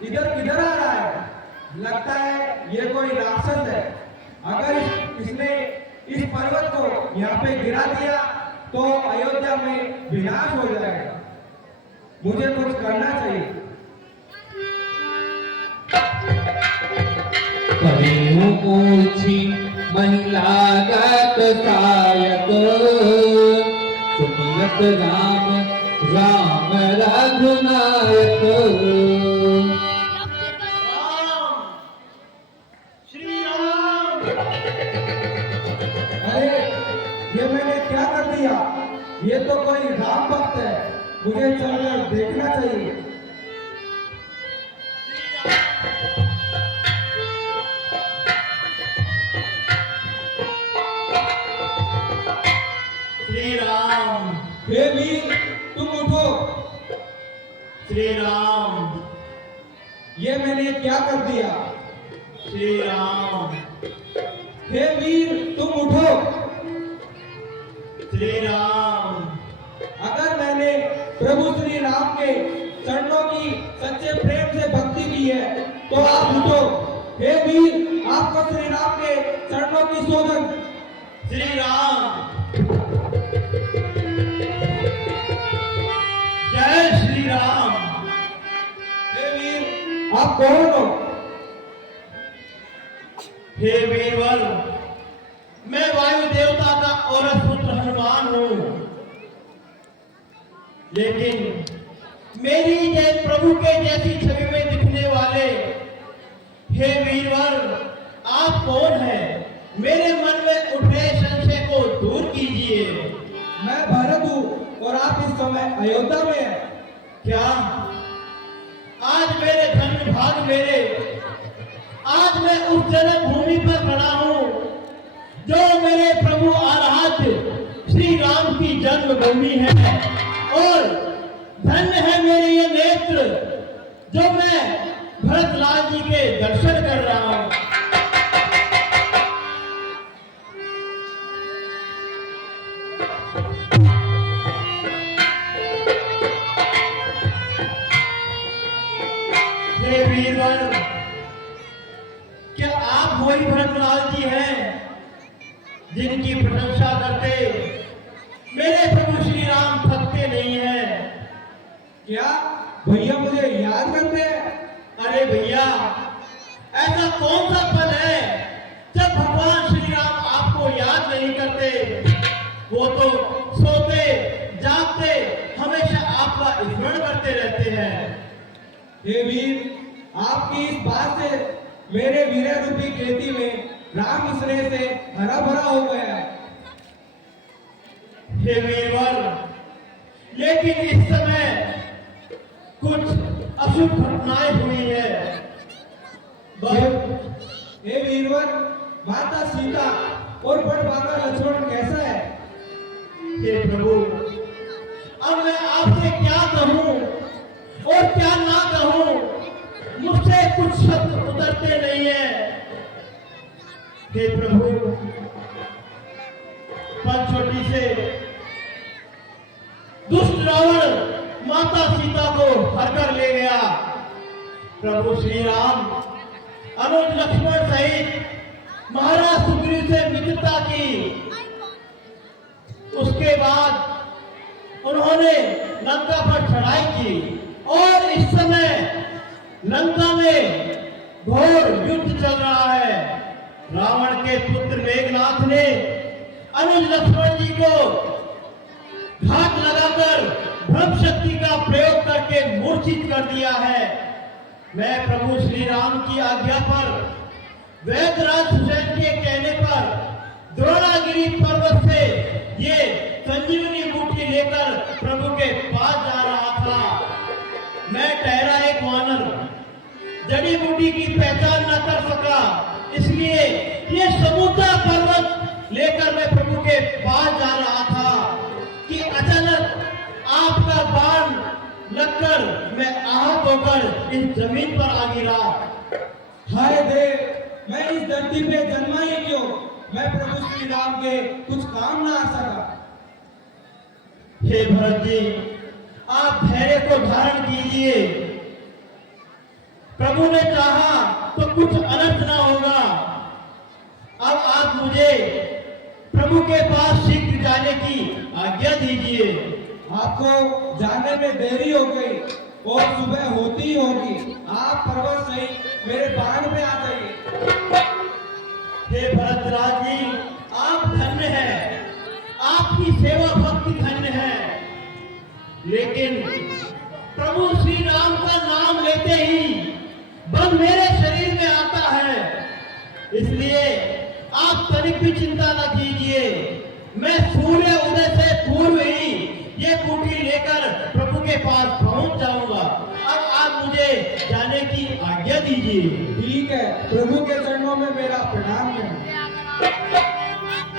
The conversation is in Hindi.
इधर किधर आ रहा है? लगता है ये कोई राक्षस है। अगर इसने इस पर्वत को यहाँ पे गिरा दिया तो अयोध्या में विनाश हो जाएगा। मुझे कुछ करना चाहिए। मूर्छी महिलागत सायक सुमिरत राम राम रघुनायक। श्री राम। अरे ये मैंने क्या कर दिया? ये तो कोई राम भक्त है, मुझे चलकर देखना चाहिए। श्री राम। हे वीर, तुम उठो। श्री राम। ये मैंने क्या कर दिया? श्री राम। हे वीर, तुम उठो। श्री राम। अगर मैंने प्रभु श्री राम के चरणों की सच्चे प्रेम से भक्ति की है तो आप उठो। हे वीर, आपको श्री राम के चरणों की सौगंध। श्री राम। जय श्री राम। हे वीर, आप कौन हो? हे वीरवर, मैं वायु देवता का औरत पुत्र हनुमान हूं। लेकिन मेरी जैसे प्रभु के जैसी छवि में दिखने वाले हे वीरवर, आप कौन हैं? मेरे मन में उठे संशय को दूर कीजिए। मैं भरत हूँ और आप इस समय अयोध्या में हैं। क्या आज मेरे धन्य भाग मेरे, आज मैं उस जन्मभूमि पर खड़ा हूँ जो मेरे प्रभु आराध्य श्री राम की जन्मभूमि है। और धन्य है मेरे ये नेत्र जो मैं भरतलाल जी के दर्शन कर रहा हूँ। हे वीरवर, क्या आप वही भरतलाल जी हैं जिनकी प्रशंसा करते मेरे प्रभु श्री राम थकते नहीं हैं? क्या भैया मुझे याद करते हैं? अरे भैया, ऐसा कौन सा पल है जब भगवान श्री राम आपको याद नहीं करते? वो तो सोते जागते हमेशा आपका स्मरण करते रहते हैं। हे वीर, आपकी इस बात से मेरे वीर रूपी खेती में राम स्नेह से हरा भरा हो गया है। हे वीरवर, लेकिन इस समय कुछ अशुभ घटनाएं हुई है। हे वीरवर, माता सीता और बड़बाका लक्ष्मण कैसा है? हे प्रभु, अब मैं आपसे क्या कहूं और क्या ना कहूं, मुझसे कुछ शब्द उतरते नहीं है। हे प्रभु, पंचवटी से दुष्ट रावण माता सीता को हरकर ले गया। प्रभु श्री राम अनुज लक्ष्मण सहित महाराज सुग्रीव से मित्रता की। उसके बाद उन्होंने लंका पर चढ़ाई की और इस समय लंका में घोर युद्ध चल रहा है। रावण के पुत्र मेघनाथ ने अनुज लक्ष्मण जी को घात लगाकर ब्रह्म शक्ति का प्रयोग करके मूर्छित कर दिया है। मैं प्रभु श्री राम की आज्ञा पर वैद्यराज हुसैन के कहने पर द्रोणागिरी पर्वत से ये संजीवनी बूटी लेकर प्रभु के पास जा रहा था। मैं ठहरा एक वानर, जड़ी बूटी की पहचान न कर सका, इसलिए ये समूचा पर्वत लेकर मैं प्रभु के पास जा रहा था कि अचानक आपका बाण लगकर मैं आहत होकर इस जमीन पर आ गिरा। हाय देव, मैं इस धरती पे जन्मा ही क्यों? मैं प्रभु श्री राम के कुछ काम ना आ सका। हे भरत जी, आप धैर्य को धारण कीजिए। प्रभु ने चाहा तो कुछ अनर्थ ना होगा। अब आप मुझे प्रभु के पास शीघ्र जाने की आज्ञा दीजिए। आपको जाने में देरी हो गई और सुबह होती ही होगी। आप पर्वत सहित मेरे बाग में आ जाइए। हे भरतराज जी, आप धन्य हैं, आपकी सेवा भक्ति धन्य है। लेकिन प्रभु श्री राम का नाम लेते ही बल मेरे शरीर में आता है, इसलिए आप तनिक भी चिंता न कीजिए। मैं सूर्य उदय से पूर्व ही ये कुटी लेकर प्रभु के पास पहुंच जाऊंगा। अब आप मुझे जाने की आज्ञा दीजिए। ठीक है, प्रभु के चरणों में मेरा प्रणाम है।